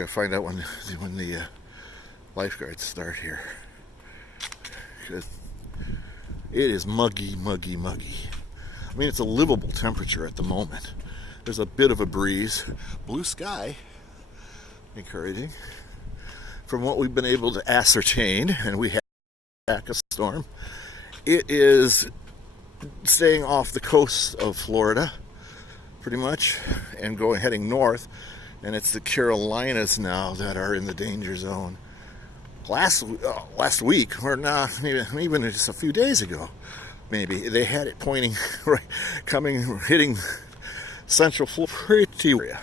gotta find out when the lifeguards start here, because it is muggy, muggy, muggy. I mean, it's a livable temperature at the moment. There's a bit of a breeze, blue sky, encouraging. From what we've been able to ascertain, and we have a storm, it is staying off the coast of Florida, pretty much, and heading north. And it's the Carolinas now that are in the danger zone. Last week, or not, even just a few days ago, maybe they had it pointing right, hitting central Florida area.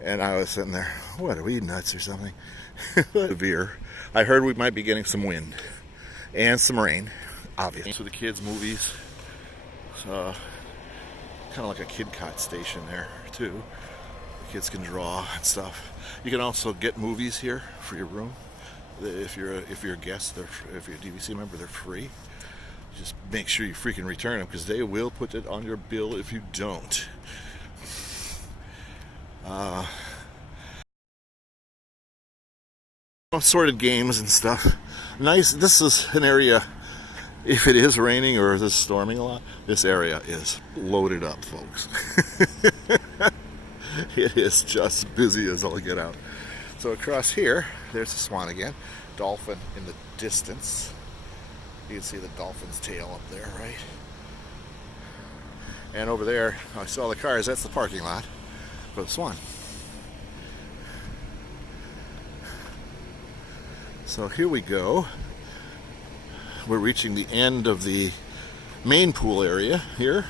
And I was sitting there, what are we, nuts or something? Severe. I heard we might be getting some wind and some rain, obviously. For the kids' movies, kind of like a kid cot station there too. The kids can draw and stuff. You can also get movies here for your room. If you're a guest, if you're a DVC member, they're free. Just make sure you freaking return them, because they will put it on your bill if you don't. Assorted games and stuff. Nice. This is an area, if it is raining or is storming a lot, this area is loaded up, folks. It is just busy as all get out. So across here, there's the swan again. Dolphin in the distance. You can see the dolphin's tail up there, right? And over there, I saw the cars. That's the parking lot for the swan. So here we go. We're reaching the end of the main pool area here.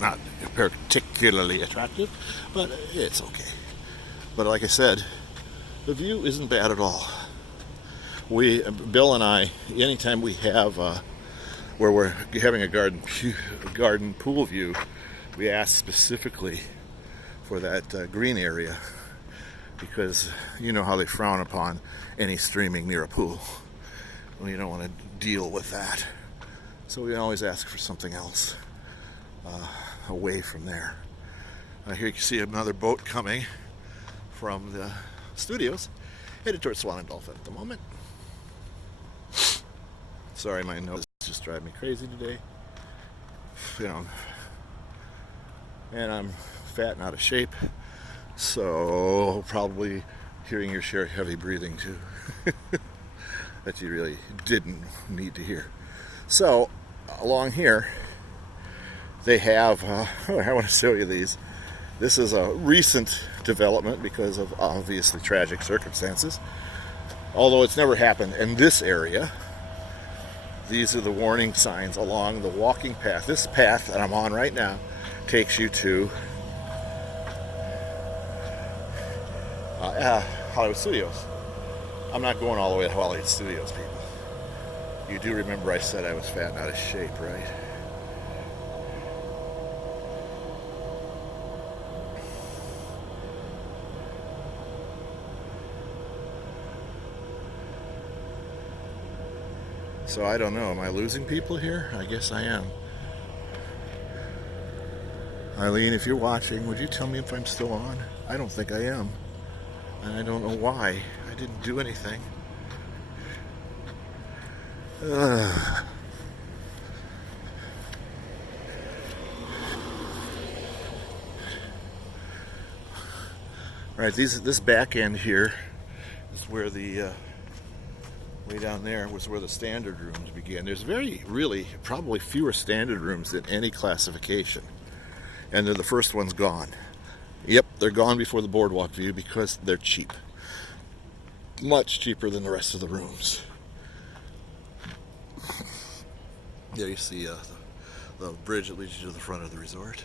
Not particularly attractive, but it's okay. But like I said, the view isn't bad at all. Bill and I, anytime we have where we're having a garden pool view, we ask specifically for that green area, because you know how they frown upon any streaming near a pool. Well, you don't want to deal with that, so we always ask for something else away from there. Here you can see another boat coming from the studios, headed towards Swan and Dolphin at the moment. Sorry, my nose just driving me crazy today. You know, and I'm fat and out of shape, so probably hearing your share of heavy breathing too, that you really didn't need to hear. So along here, they have, I want to show you these. This is a recent development because of obviously tragic circumstances. Although it's never happened in this area. These are the warning signs along the walking path. This path that I'm on right now takes you to Hollywood Studios. I'm not going all the way to Hollywood Studios, people. You do remember I said I was fat and out of shape, right? So I don't know, am I losing people here? I guess I am. Eileen, if you're watching, would you tell me if I'm still on? I don't think I am. And I don't know why. I didn't do anything. Right, this back end here is where the way down there was where the standard rooms began. There's really probably fewer standard rooms than any classification, and they're the first ones gone. Yep, they're gone before the boardwalk view because they're cheap, much cheaper than the rest of the rooms. There you see the bridge that leads you to the front of the resort.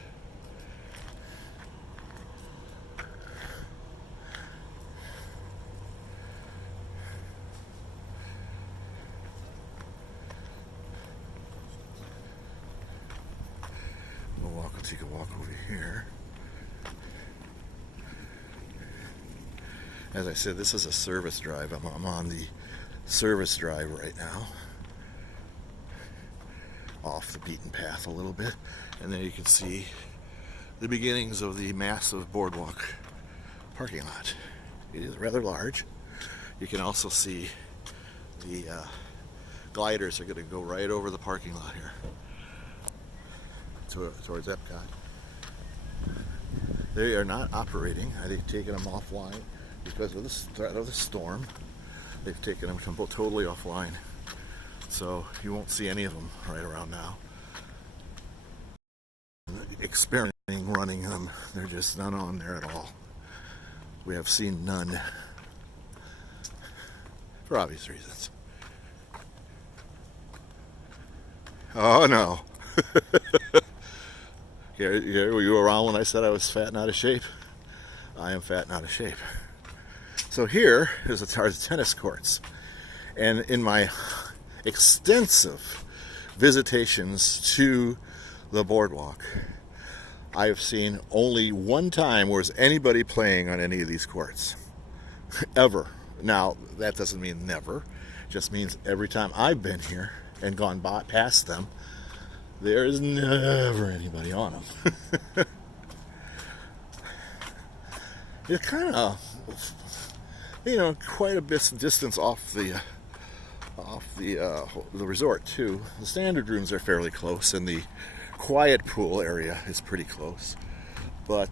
So you can walk over here. As I said, this is a service drive. I'm on the service drive right now, off the beaten path a little bit, and there you can see the beginnings of the massive Boardwalk parking lot. It is rather large. You can also see the gliders are going to go right over the parking lot here towards Epcot. They are not operating. They've taken them offline because of the threat of the storm. They've taken them totally offline. So you won't see any of them right around now. Experimenting running them, they're just not on there at all. We have seen none for obvious reasons. Oh no. Were you around when I said I was fat and out of shape? I am fat and out of shape. So here is the tennis courts. And in my extensive visitations to the Boardwalk, I have seen only one time where there's anybody playing on any of these courts. Ever. Now, that doesn't mean never. It just means every time I've been here and gone past them, there is never anybody on them. It's kind of, quite a bit distance off the resort too. The standard rooms are fairly close, and the quiet pool area is pretty close. But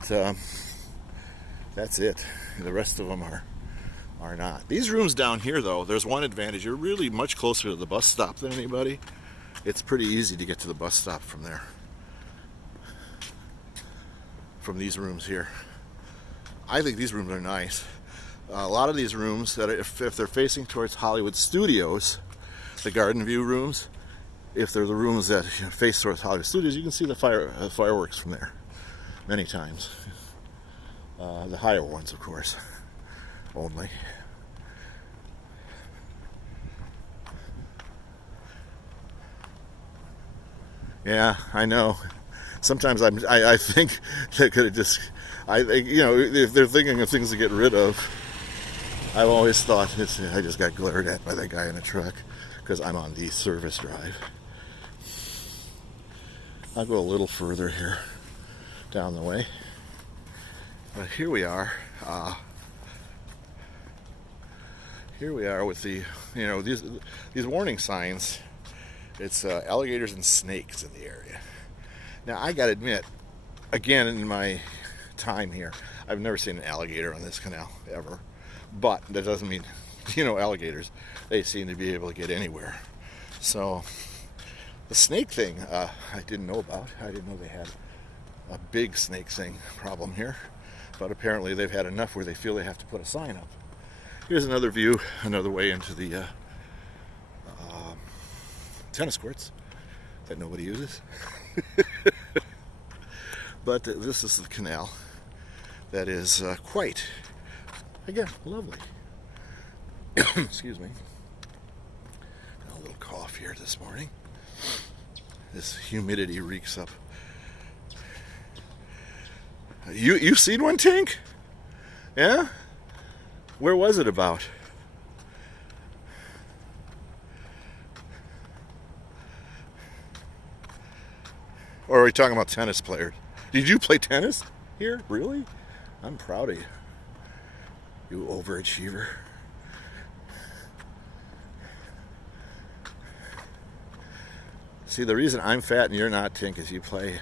that's it. The rest of them are not. These rooms down here, though, there's one advantage. You're really much closer to the bus stop than anybody. It's pretty easy to get to the bus stop from there. From these rooms here. I think these rooms are nice. A lot of these rooms, that if they're facing towards Hollywood Studios, the garden view rooms, if they're the rooms that face towards Hollywood Studios, you can see the fireworks from there many times. The higher ones, of course, only. Yeah, I know. Sometimes I think they could have just, if they're thinking of things to get rid of, I've always thought, I just got glared at by that guy in the truck because I'm on the service drive. I'll go a little further here down the way. But here we are. Here we are with the, these warning signs. It's alligators and snakes in the area. Now, I gotta admit, again, in my time here, I've never seen an alligator on this canal, ever. But that doesn't mean, alligators, they seem to be able to get anywhere. So, the snake thing, I didn't know about. I didn't know they had a big snake thing problem here. But apparently they've had enough where they feel they have to put a sign up. Here's another view, another way into the tennis courts that nobody uses. But this is the canal that is quite, again, lovely. Excuse me. Got a little cough here this morning. This humidity reeks up. You've seen one, Tink? Yeah? Where was it about? Or are we talking about tennis players? Did you play tennis here? Really? I'm proud of you. You overachiever. See, the reason I'm fat and you're not, Tink, is you play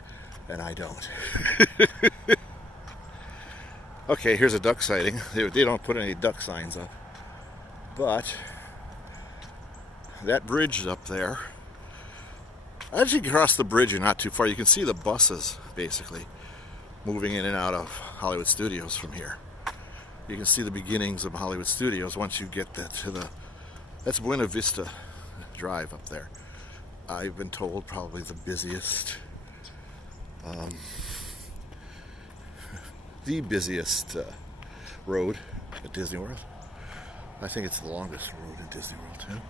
and I don't. Okay, here's a duck sighting. They don't put any duck signs up. But that bridge up there, as you cross the bridge, you're not too far. You can see the buses, basically, moving in and out of Hollywood Studios from here. You can see the beginnings of Hollywood Studios once you get that's Buena Vista Drive up there. I've been told probably the busiest road at Disney World. I think it's the longest road at Disney World too.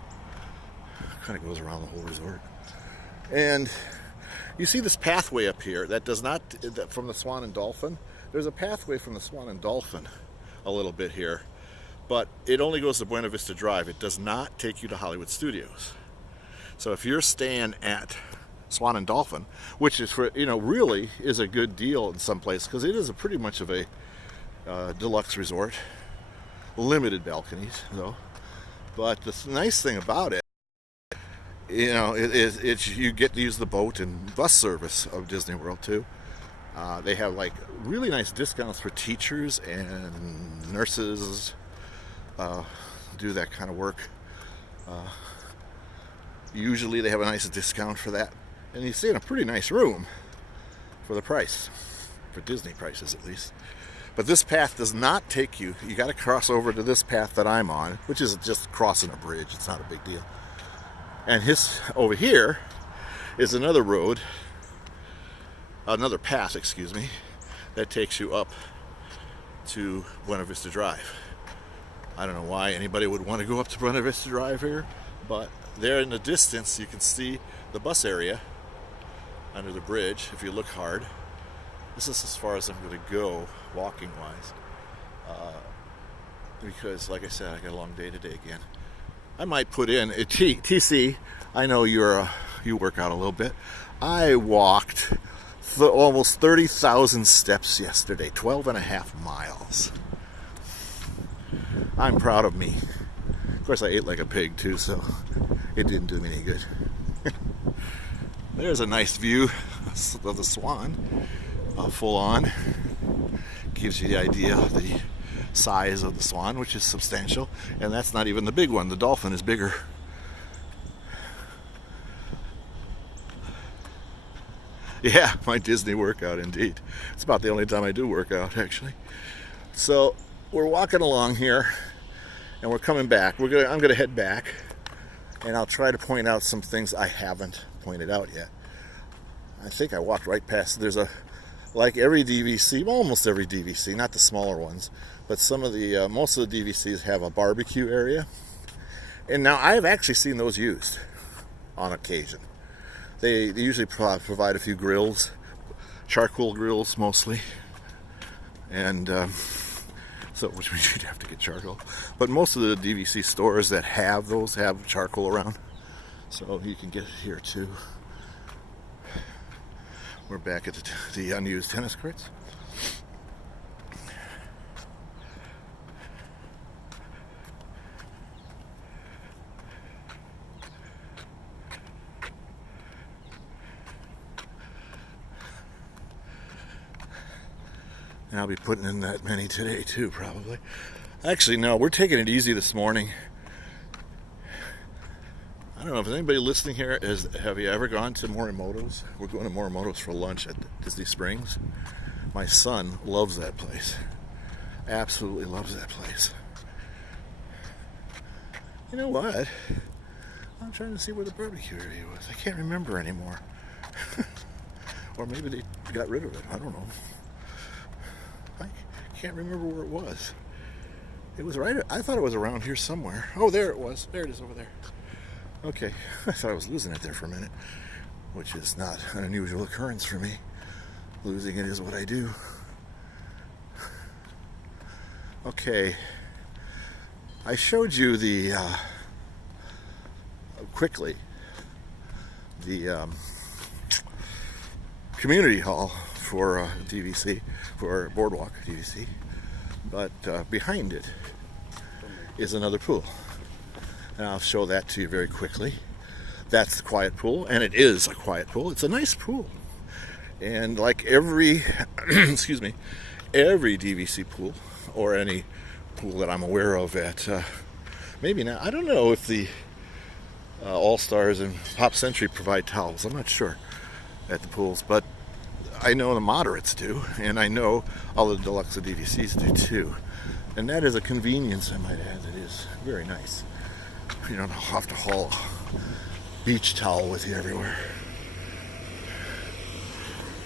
Kind of goes around the whole resort. And you see this pathway up here that does not, from the Swan and Dolphin. There's a pathway from the Swan and Dolphin a little bit here, but it only goes to Buena Vista Drive. It does not take you to Hollywood Studios. So if you're staying at Swan and Dolphin, which is for, really is a good deal in some places because it is a pretty much of a deluxe resort. Limited balconies though, but the nice thing about it, it's you get to use the boat and bus service of Disney World too. They have like really nice discounts for teachers and nurses, do that kind of work. Usually they have a nice discount for that, and you stay in a pretty nice room for the price, for Disney prices at least. But this path does not take you. You got to cross over to this path that I'm on, which is just crossing a bridge. It's not a big deal. And over here is another road, another path, excuse me, that takes you up to Buena Vista Drive. I don't know why anybody would want to go up to Buena Vista Drive here, but there in the distance you can see the bus area under the bridge if you look hard. This is as far as I'm going to go walking wise, because like I said, I got a long day today again. I might put in a TC. I know you work out a little bit. I walked almost 30,000 steps yesterday, 12 and a half miles. I'm proud of me. Of course, I ate like a pig too, so it didn't do me any good. There's a nice view of the Swan, full on. Gives you the idea of the size of the Swan, which is substantial, and that's not even the big one. The Dolphin is bigger. Yeah, my Disney workout indeed. It's about the only time I do work out, actually. So we're walking along here, and we're coming back. I'm gonna head back, and I'll try to point out some things I haven't pointed out yet. I think I walked right past. Like every DVC, almost every DVC, not the smaller ones, but most of the DVCs have a barbecue area. And now I've actually seen those used on occasion. They usually provide a few grills, charcoal grills mostly, and so which means you'd have to get charcoal. But most of the DVC stores that have those have charcoal around, so you can get it here too. We're back at the unused tennis courts. And I'll be putting in that many today too, probably. Actually, no, we're taking it easy this morning. I don't know if anybody listening here have you ever gone to Morimoto's? We're going to Morimoto's for lunch at Disney Springs. My son loves that place. Absolutely loves that place. You know what? I'm trying to see where the barbecue area was. I can't remember anymore. Or maybe they got rid of it. I don't know. I can't remember where it was. It was right. I thought it was around here somewhere. Oh, there it was. There it is over there. Okay, I thought I was losing it there for a minute, which is not an unusual occurrence for me. Losing it is what I do. Okay, I showed you quickly the community hall for DVC, for Boardwalk DVC, but behind it is another pool. And I'll show that to you very quickly. That's the quiet pool, and it is a quiet pool. It's a nice pool. And like every, excuse me, every DVC pool, or any pool that I'm aware of at, maybe now, I don't know if the All-Stars and Pop Century provide towels. I'm not sure at the pools, but I know the moderates do, and I know all the deluxe DVCs do too. And that is a convenience, I might add, that is very nice. You don't have to haul a beach towel with you everywhere.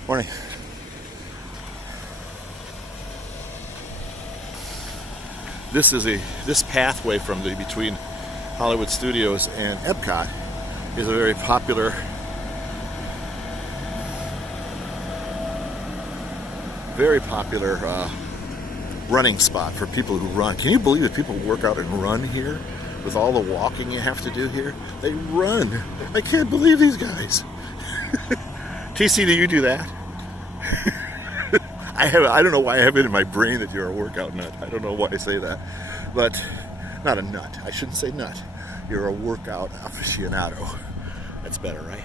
Morning. This pathway from between Hollywood Studios and Epcot is a very popular running spot for people who run. Can you believe that people work out and run here? With all the walking you have to do here, they run. I can't believe these guys. TC, do you do that? I don't know why I have it in my brain that you're a workout nut. I don't know why I say that. But not a nut. I shouldn't say nut. You're a workout aficionado. That's better, right?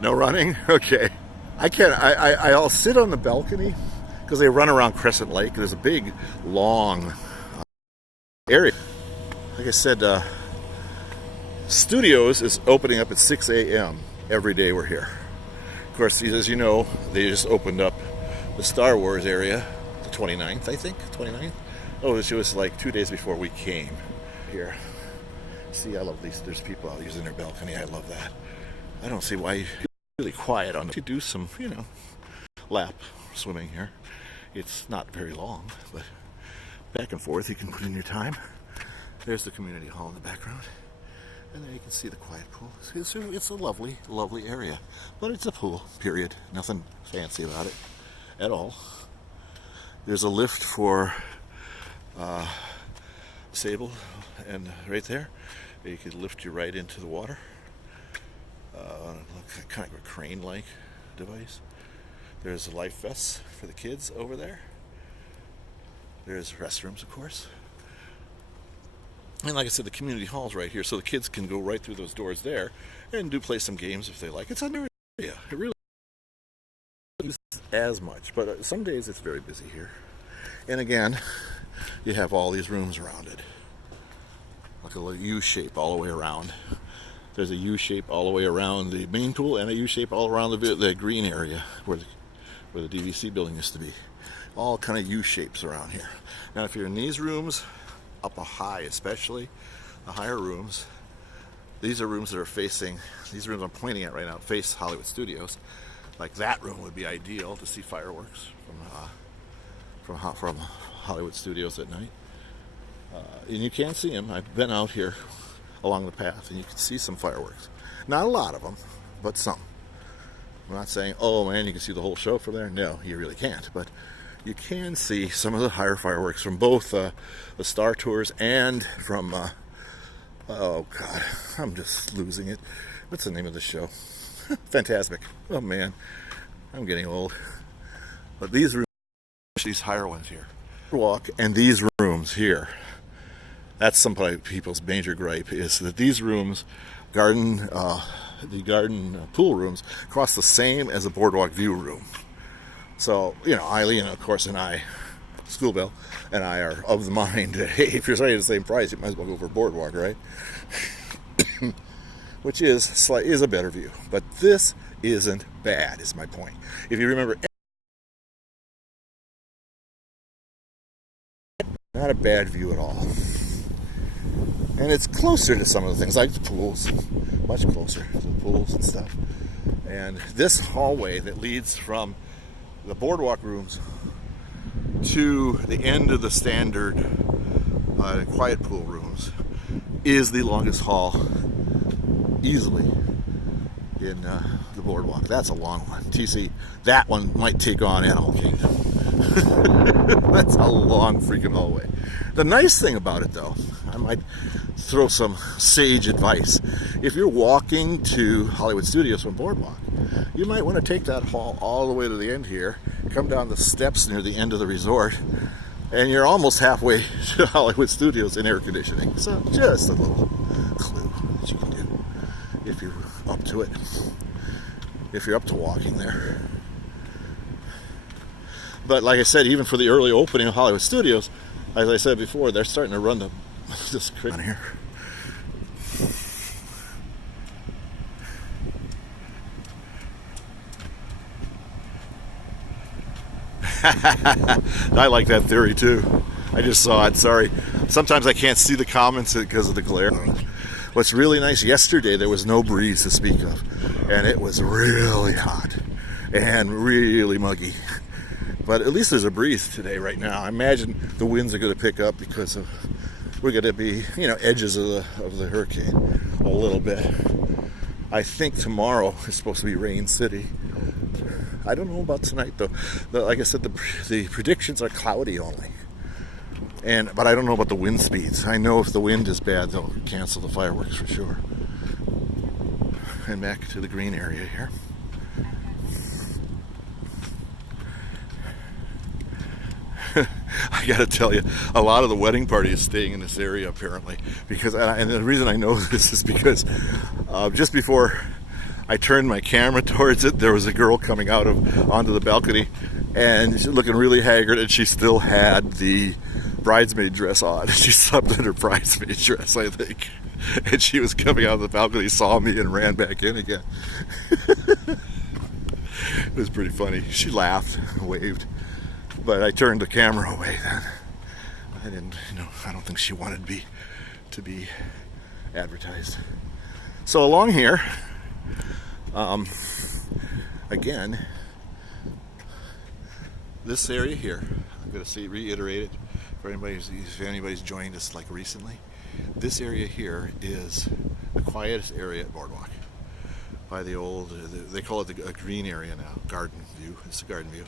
No running? Okay. I'll sit on the balcony because they run around Crescent Lake. There's a big, long area. Like I said, Studios is opening up at 6 a.m. every day we're here. Of course, as you know, they just opened up the Star Wars area, the 29th, I think, 29th. Oh, it was like 2 days before we came here. See, I love these. There's people out using their balcony. I love that. I don't see why it's really quiet on it. You do some, lap swimming here. It's not very long, but back and forth you can put in your time. There's the community hall in the background. And then you can see the quiet pool. It's a lovely, lovely area. But it's a pool, period. Nothing fancy about it at all. There's a lift for disabled, and right there, you could lift you right into the water. Kind of a crane-like device. There's a life vests for the kids over there. There's restrooms, of course. And like I said, the community hall's right here, so the kids can go right through those doors there and play some games if they like. It's under area. It really isn't as much, but some days it's very busy here. And again, you have all these rooms around it, like a little U shape all the way around. There's a U shape all the way around the main pool, and a U shape all around the green area where the DVC building used to be. All kind of U shapes around here. Now, if you're in these rooms, up a high, especially the higher rooms, these are rooms that are facing, these rooms I'm pointing at right now face Hollywood Studios. Like that room would be ideal to see fireworks from Hollywood Studios at night. And you can see them. I've been out here along the path and you can see some fireworks. Not a lot of them, but some. I'm not saying, oh man, you can see the whole show from there. No, you really can't. But you can see some of the higher fireworks from both the Star Tours and from, oh God, I'm just losing it. What's the name of the show? Fantastic. Oh man, I'm getting old. But these rooms, these higher ones here, walk, and these rooms here, that's some people's major gripe, is that these rooms, the garden pool rooms, cost the same as a Boardwalk View room. So, Eileen, of course, and I, Schoolbell, and I are of the mind that, hey, if you're starting at the same price, you might as well go for Boardwalk, right? Which is a better view. But this isn't bad, is my point. If you remember, not a bad view at all. And it's closer to some of the things, like the pools, much closer to the pools and stuff. And this hallway that leads from the Boardwalk rooms to the end of the standard quiet pool rooms is the longest hall easily in the Boardwalk. That's a long one. TC, that one might take on Animal Kingdom. That's a long freaking hallway. The nice thing about it, though, I might throw some sage advice. If you're walking to Hollywood Studios from Boardwalk, you might want to take that hall all the way to the end here, come down the steps near the end of the resort, and you're almost halfway to Hollywood Studios in air conditioning. So just a little clue that you can do if you're up to it, if you're up to walking there. But like I said, even for the early opening of Hollywood Studios, as I said before, they're starting to run this on here. I like that theory too. I just saw it, sorry. Sometimes I can't see the comments because of the glare. What's really nice, yesterday there was no breeze to speak of, and it was really hot and really muggy. But at least there's a breeze today right now. I imagine the winds are going to pick up because we're going to be, edges of the hurricane a little bit. I think tomorrow is supposed to be Rain City. I don't know about tonight though. Like I said, the predictions are cloudy only. But I don't know about the wind speeds. I know if the wind is bad, they'll cancel the fireworks for sure. and back to the green area here. I gotta tell you, a lot of the wedding party is staying in this area apparently, because, and the reason I know this is because just before I turned my camera towards it, there was a girl coming out onto the balcony, and she's looking really haggard, and she still had the bridesmaid dress on. She slept in her bridesmaid dress, I think, and she was coming out of the balcony, saw me, and ran back in again. It was pretty funny. She laughed, waved. But I turned the camera away then. I didn't, I don't think she wanted to be advertised. So along here, again, this area here, I'm going to reiterate it for if anybody's joined us like recently. This area here is the quietest area at Boardwalk. By the old, they call it a green area now, garden view. It's a garden view.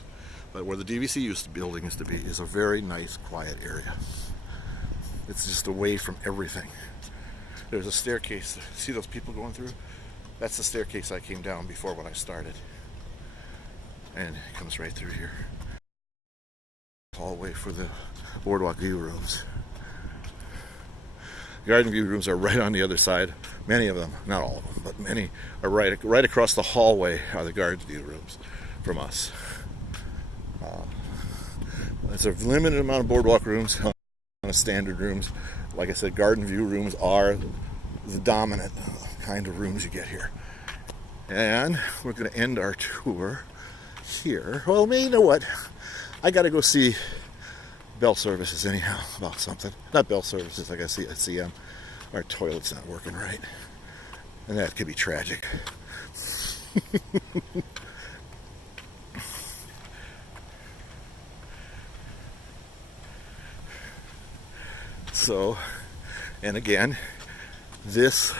But where the DVC building used to be is a very nice, quiet area. It's just away from everything. There's a staircase. See those people going through? That's the staircase I came down before when I started. And it comes right through here. Hallway for the Boardwalk view rooms. Garden view rooms are right on the other side. Many of them, not all of them, but many are right across the hallway are the garden view rooms from us. There's a limited amount of Boardwalk rooms on the standard rooms. Like I said, garden view rooms are the dominant kind of rooms you get here. And we're going to end our tour here. Well, you know what? I got to go see Bell Services anyhow about something. Not Bell Services, I got to see our toilet's not working right. And that could be tragic. So, and again, this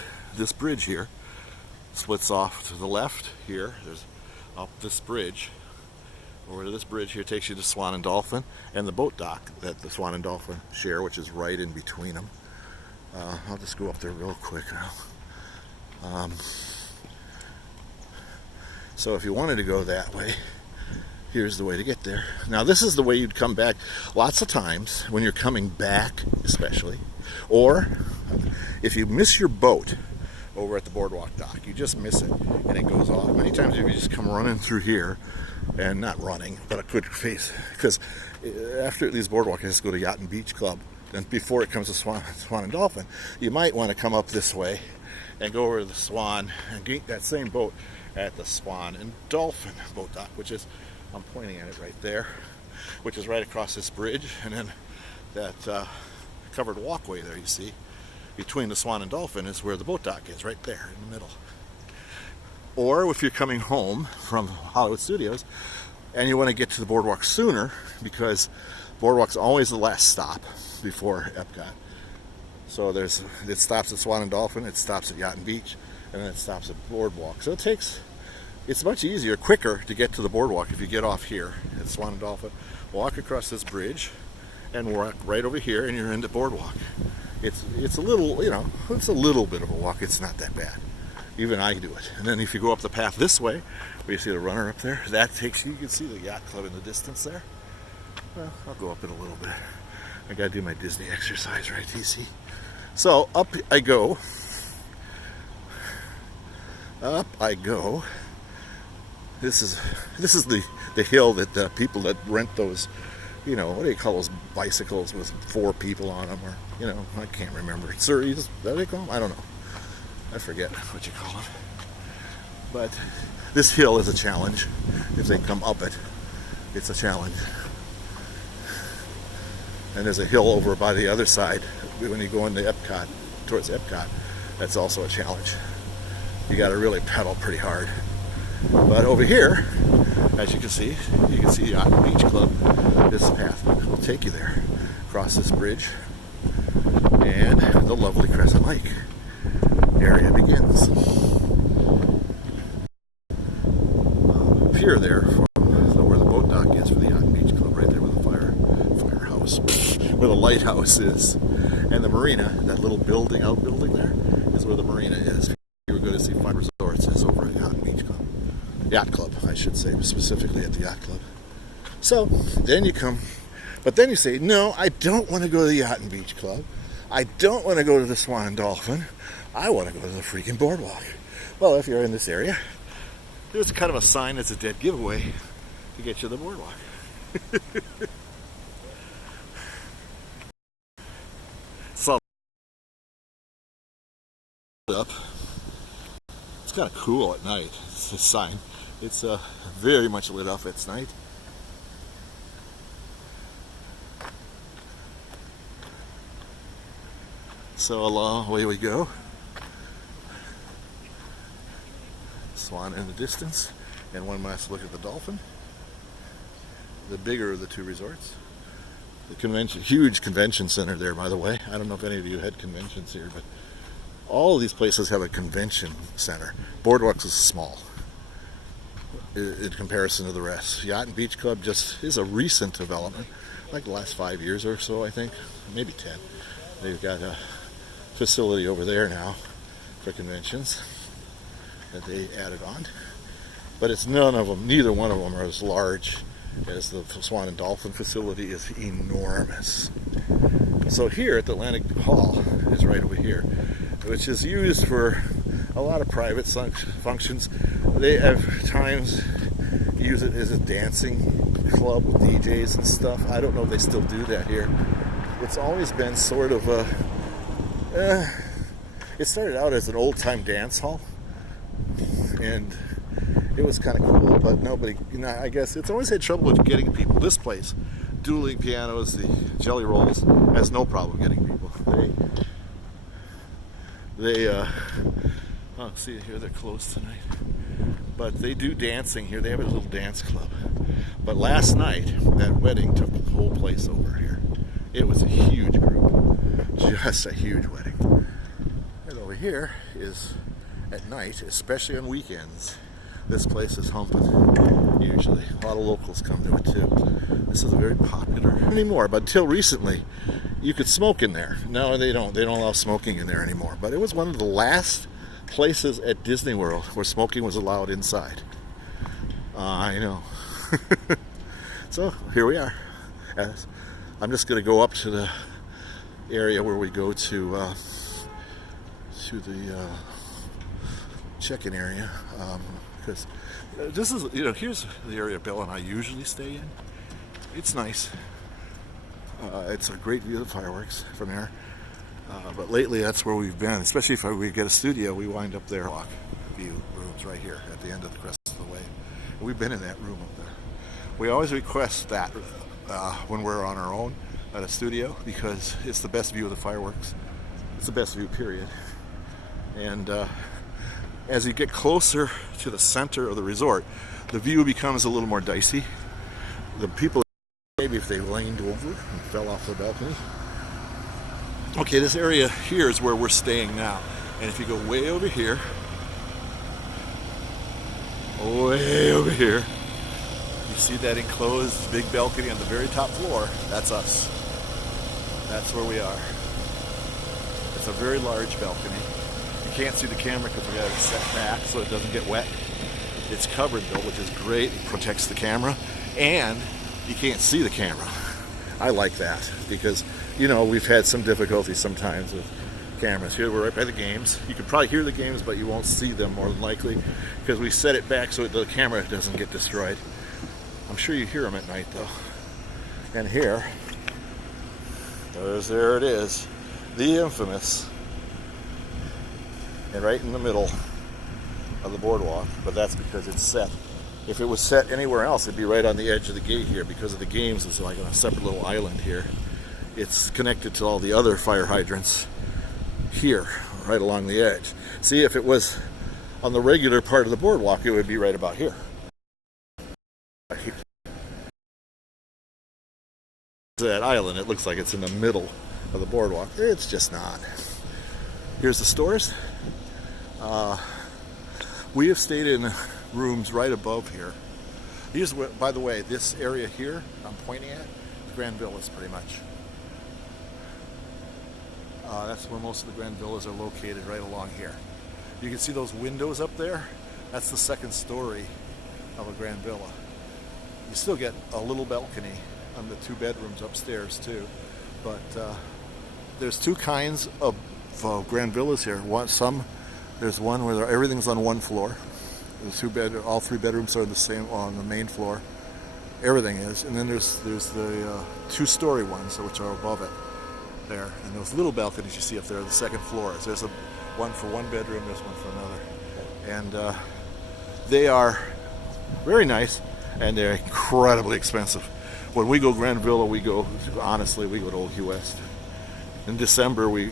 bridge here splits off to the left here. There's up this bridge. Over this bridge here takes you to Swan and Dolphin and the boat dock that the Swan and Dolphin share, which is right in between them. I'll just go up there real quick now. So if you wanted to go that way, here's the way to get there. Now this is the way you'd come back lots of times when you're coming back, especially, or if you miss your boat over at the Boardwalk dock, you just miss it and it goes off. Many times if you just come running through here, and not running, but a good face, because after these Boardwalk, I just go to Yacht and Beach Club, and before it comes to Swan and Dolphin, you might want to come up this way and go over to the Swan and get that same boat at the Swan and Dolphin boat dock, which is, I'm pointing at it right there, which is right across this bridge, and then that covered walkway there you see between the Swan and Dolphin is where the boat dock is, right there in the middle. Or if you're coming home from Hollywood Studios and you want to get to the Boardwalk sooner, because Boardwalk's always the last stop before Epcot. So it stops at Swan and Dolphin, it stops at Yacht and Beach, and then it stops at Boardwalk. So it's much easier, quicker to get to the Boardwalk if you get off here at Swan and Dolphin, walk across this bridge, and walk right over here, and you're into Boardwalk. It's a little, it's a little bit of a walk. It's not that bad. Even I do it. And then if you go up the path this way, where you see the runner up there, that takes you can see the yacht club in the distance there. Well, I'll go up it a little bit. I gotta do my Disney exercise, right, TC? So up I go. Up I go. This is the hill that people that rent those, what do you call those bicycles with 4 people on them, or I can't remember. Surreys, is that what they call them? I don't know. I forget what you call it. But this hill is a challenge. If they come up it, it's a challenge. And there's a hill over by the other side when you go into Epcot, towards Epcot. That's also a challenge. You got to really pedal pretty hard. But over here, as you can see Yacht and Beach Club. This path will take you there. Cross this bridge, and the lovely Crescent Lake area begins. Pier there from where the boat dock is for the Yacht and Beach Club, right there where the firehouse, where the lighthouse is, and the marina. That little outbuilding there is where the marina is. You were going to see Fun Resorts. Yacht club, I should say, specifically at the yacht club. So then you come, but then you say, no, I don't want to go to the Yacht and Beach Club. I don't want to go to the Swan and Dolphin. I want to go to the freaking Boardwalk. Well, if you're in this area, there's kind of a sign that's a dead giveaway to get you to the Boardwalk. So up. It's kind of cool at night. It's a sign. It's very much lit up at night. So away we go. Swan in the distance, and one last look at the Dolphin. The bigger of the two resorts. The huge convention center there, by the way. I don't know if any of you had conventions here, but all of these places have a convention center. Boardwalks is small in comparison to the rest. Yacht and Beach Club just is a recent development, like the last 5 years or so, I think, maybe 10. They've got a facility over there now for conventions that they added on, but it's none of them, neither one of them are as large as the Swan and Dolphin facility is enormous. So here at the Atlantic Hall is right over here, which is used for a lot of private functions. They have times use it as a dancing club with DJs and stuff. I don't know if they still do that here. It's always been sort of a it started out as an old-time dance hall, and it was kind of cool, but nobody, I guess it's always had trouble with getting people. This place, dueling pianos, the Jelly Rolls, has no problem getting people. See here, they're closed tonight, but they do dancing here. They have a little dance club. But last night, that wedding took the whole place over here. It was a huge group, just a huge wedding. And over here is at night, especially on weekends, this place is humping. Usually, a lot of locals come to it too. This is very popular anymore, but until recently, you could smoke in there. No, they don't. They don't allow smoking in there anymore. But it was one of the last places at Disney World where smoking was allowed inside. I know. So here we are. I'm just going to go up to the area where we go to the check-in area, because this is, here's the area Bill and I usually stay in. It's nice. It's a great view of the fireworks from there. But lately that's where we've been, especially if we get a studio, we wind up there. View rooms right here at the end of the crest of the wave. We've been in that room up there. We always request that when we're on our own at a studio, because it's the best view of the fireworks. It's the best view, period. And as you get closer to the center of the resort, the view becomes a little more dicey. The people, maybe if they leaned over and fell off the balcony. Okay, this area here is where we're staying now. And if you go way over here, you see that enclosed big balcony on the very top floor? That's us. That's where we are. It's a very large balcony. You can't see the camera because we got it set back so it doesn't get wet. It's covered though, which is great. It protects the camera, and you can't see the camera. I like that because, we've had some difficulty sometimes with cameras. Here we're right by the games. You can probably hear the games, but you won't see them more than likely because we set it back so the camera doesn't get destroyed. I'm sure you hear them at night though. And here, there it is, the infamous, and right in the middle of the boardwalk, but that's because it's set. If it was set anywhere else, it'd be right on the edge of the gate here. Because of the games, it's like on a separate little island here. It's connected to all the other fire hydrants here, right along the edge. See, if it was on the regular part of the boardwalk, it would be right about here. That island, it looks like it's in the middle of the boardwalk. It's just not. Here's the stores. We have stayed in rooms right above here. These, by the way, this area here I'm pointing at, the Grand Villas pretty much. That's where most of the Grand Villas are located, right along here. You can see those windows up there. That's the second story of a grand villa. You still get a little balcony on the 2 bedrooms upstairs too, but there's 2 kinds of grand villas here. There's one where everything's on 1 floor. All 3 bedrooms are the same on the main floor. Everything is, and then there's the 2-story ones which are above it there, and those little balconies you see up there are the 2nd floors. There's one for 1 bedroom, there's one for another, and they are very nice, and they're incredibly expensive. When we go Grand Villa, we go to Old Key West. In December, we're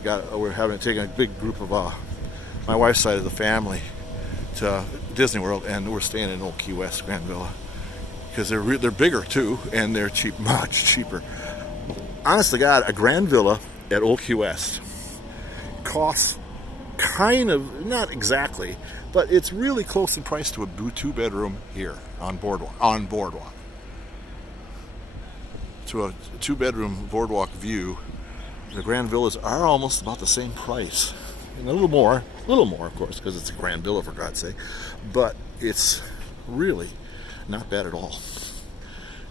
taking a big group of my wife's side of the family to Disney World, and we're staying in Old Key West Grand Villa because they're bigger too, and they're cheap, much cheaper. Honest to God, a Grand Villa at Old Key West costs kind of, not exactly, but it's really close in price to a 2-bedroom here on Boardwalk. To a 2-bedroom Boardwalk view, the Grand Villas are almost about the same price. And a little more, of course, because it's a Grand Villa, for God's sake. But it's really not bad at all.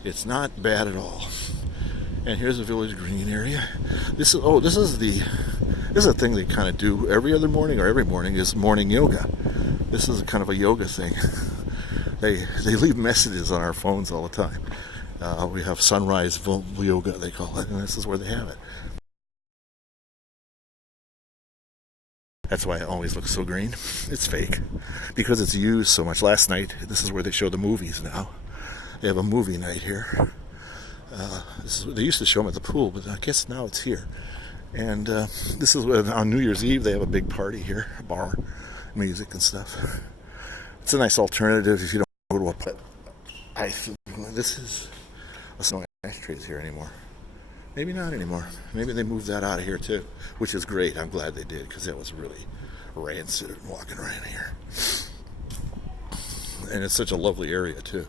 It's not bad at all. And here's the Village Green area. This is a thing they kind of do every other morning or every morning, is morning yoga. This is kind of a yoga thing. They leave messages on our phones all the time. We have sunrise yoga, they call it, and this is where they have it. That's why it always looks so green. It's fake, because it's used so much. Last night, this is where they show the movies now. They have a movie night here. They used to show them at the pool, but I guess now it's here. And this is on New Year's Eve, they have a big party here, a bar, music and stuff. It's a nice alternative if you don't go to a... There's no ashtrays here anymore. Maybe not anymore. Maybe they moved that out of here too, which is great. I'm glad they did, because that was really rancid walking around here. And it's such a lovely area too.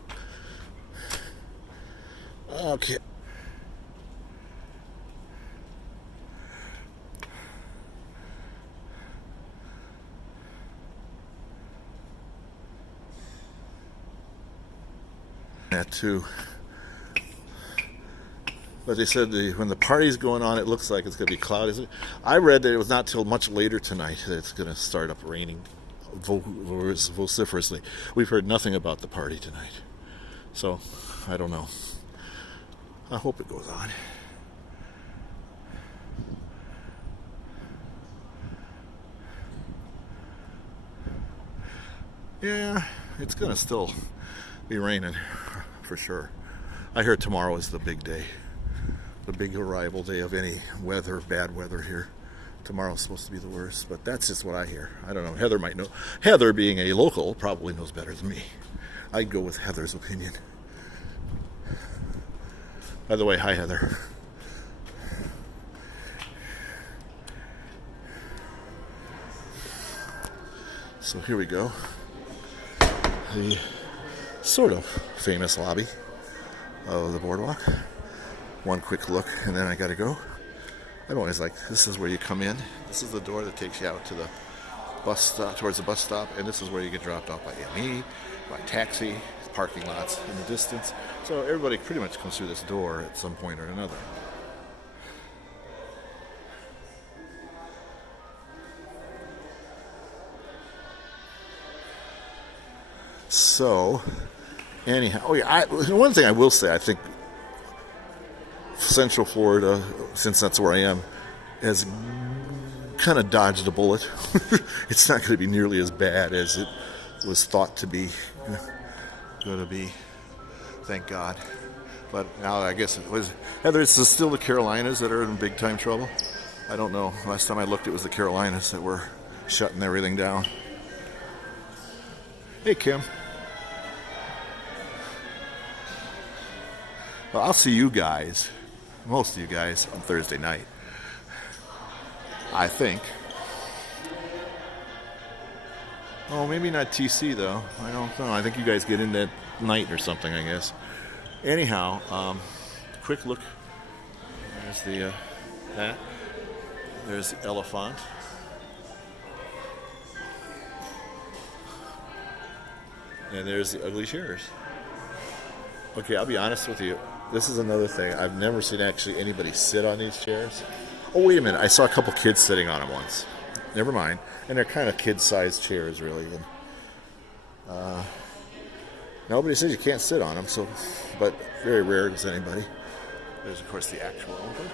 Okay. That too. But they said when the party's going on, it looks like it's going to be cloudy. I read that it was not till much later tonight that it's going to start up raining vociferously. We've heard nothing about the party tonight. So, I don't know. I hope it goes on. Yeah, it's going to still be raining for sure. I heard tomorrow is the big day. The big arrival day of any bad weather here. Tomorrow's supposed to be the worst, but that's just what I hear. I don't know. Heather might know. Heather, being a local, probably knows better than me. I'd go with Heather's opinion. By the way, hi Heather. So here we go. The sort of famous lobby of the Boardwalk. One quick look, and then I gotta go. I'm always like, this is where you come in. This is the door that takes you out to the bus stop, towards the bus stop, and this is where you get dropped off by ME, by taxi, parking lots in the distance. So everybody pretty much comes through this door at some point or another. So, anyhow, one thing I will say, I think Central Florida, since that's where I am, has kind of dodged a bullet. It's not going to be nearly as bad as it was thought to be. Going to be, thank God. But now I guess it was, Heather, it's still the Carolinas that are in big time trouble. I don't know. Last time I looked, it was the Carolinas that were shutting everything down. Hey, Kim. Well, I'll see you guys, most of you guys, on Thursday night. I think. Oh, maybe not TC, though. I don't know. I think you guys get in that night or something, I guess. Anyhow, quick look. There's the that. There's the elephant. And there's the ugly chairs. Okay, I'll be honest with you. This is another thing. I've never seen actually anybody sit on these chairs. Oh, wait a minute. I saw a couple kids sitting on them once. Never mind. And they're kind of kid-sized chairs, really. And, nobody says you can't sit on them, so, but very rare does anybody. There's, of course, the actual owner.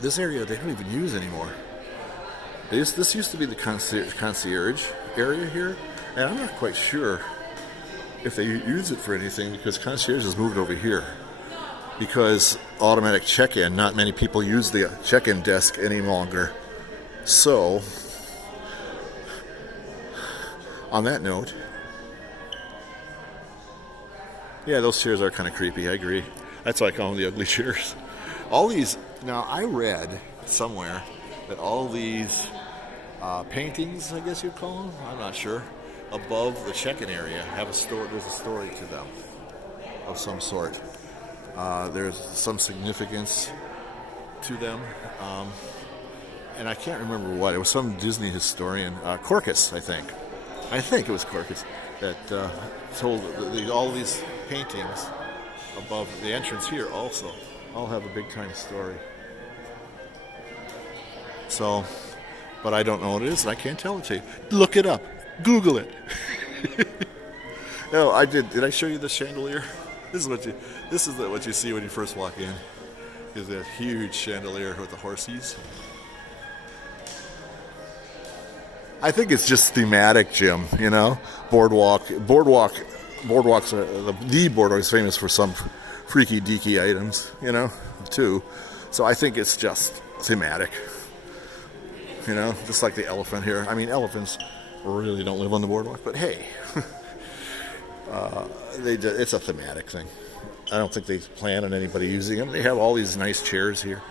This area they don't even use anymore. This used to be the concierge area here, and I'm not quite sure if they use it for anything because concierge has moved over here. Because automatic check-in, not many people use the check-in desk any longer. So, on that note, yeah, those chairs are kind of creepy, I agree. That's why I call them the ugly chairs. All these, now I read somewhere that all these paintings, I guess you'd call them, I'm not sure, above the check-in area have a story. There's a story to them of some sort. There's some significance to them, and I can't remember what. It was some Disney historian, Corcus, I think. I think it was Corcus that told all these paintings above the entrance here also all have a big-time story. So, but I don't know what it is, and I can't tell it to you. Look it up. Google it. No, I did. Did I show you the chandelier? This is what you see when you first walk in. Is that huge chandelier with the horsies. I think it's just thematic, Jim. You know, Boardwalk's the Boardwalk is famous for some freaky deaky items. You know, too. So I think it's just thematic. You know, just like the elephant here. I mean, elephants really don't live on the boardwalk, but hey, it's a thematic thing. I don't think they plan on anybody using them. They have all these nice chairs here.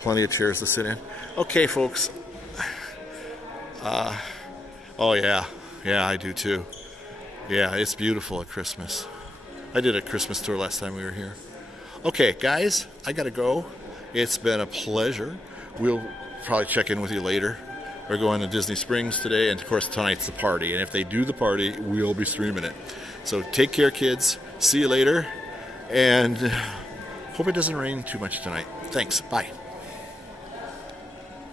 Plenty of chairs to sit in. Okay, folks. Oh, yeah. Yeah, I do too. Yeah, it's beautiful at Christmas. I did a Christmas tour last time we were here. Okay, guys, I got to go. It's been a pleasure. We'll probably check in with you later. We're going to Disney Springs today, and of course tonight's the party. And if they do the party, we'll be streaming it. So take care, kids. See you later. And hope it doesn't rain too much tonight. Thanks. Bye.